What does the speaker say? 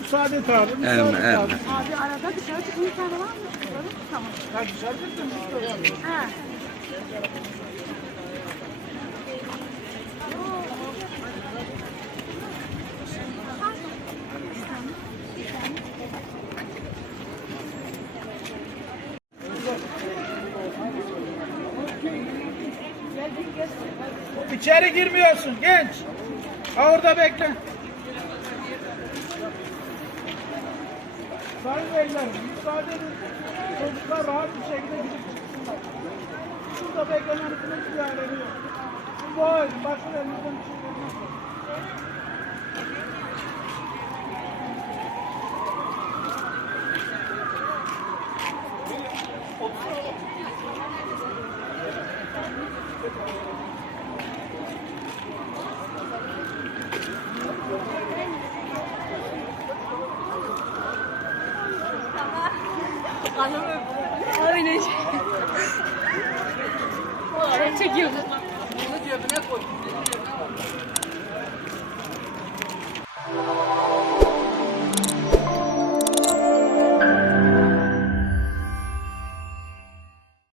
Müsaade et abi. Evet. Abi arada dışarı çıkma imkanı var mı? Tamam. Ya dışarı çıktın. Ha. İçeri girmiyorsun genç. Ha orada bekle. Sayın beyler müsaade edin. Çocuklar rahat bir şekilde gidip çıksınlar. Şurada beklemenizin bir alemi yok. Boy, bakın elinizden bir şey gelmez. Aynen. Çok çekiyordu.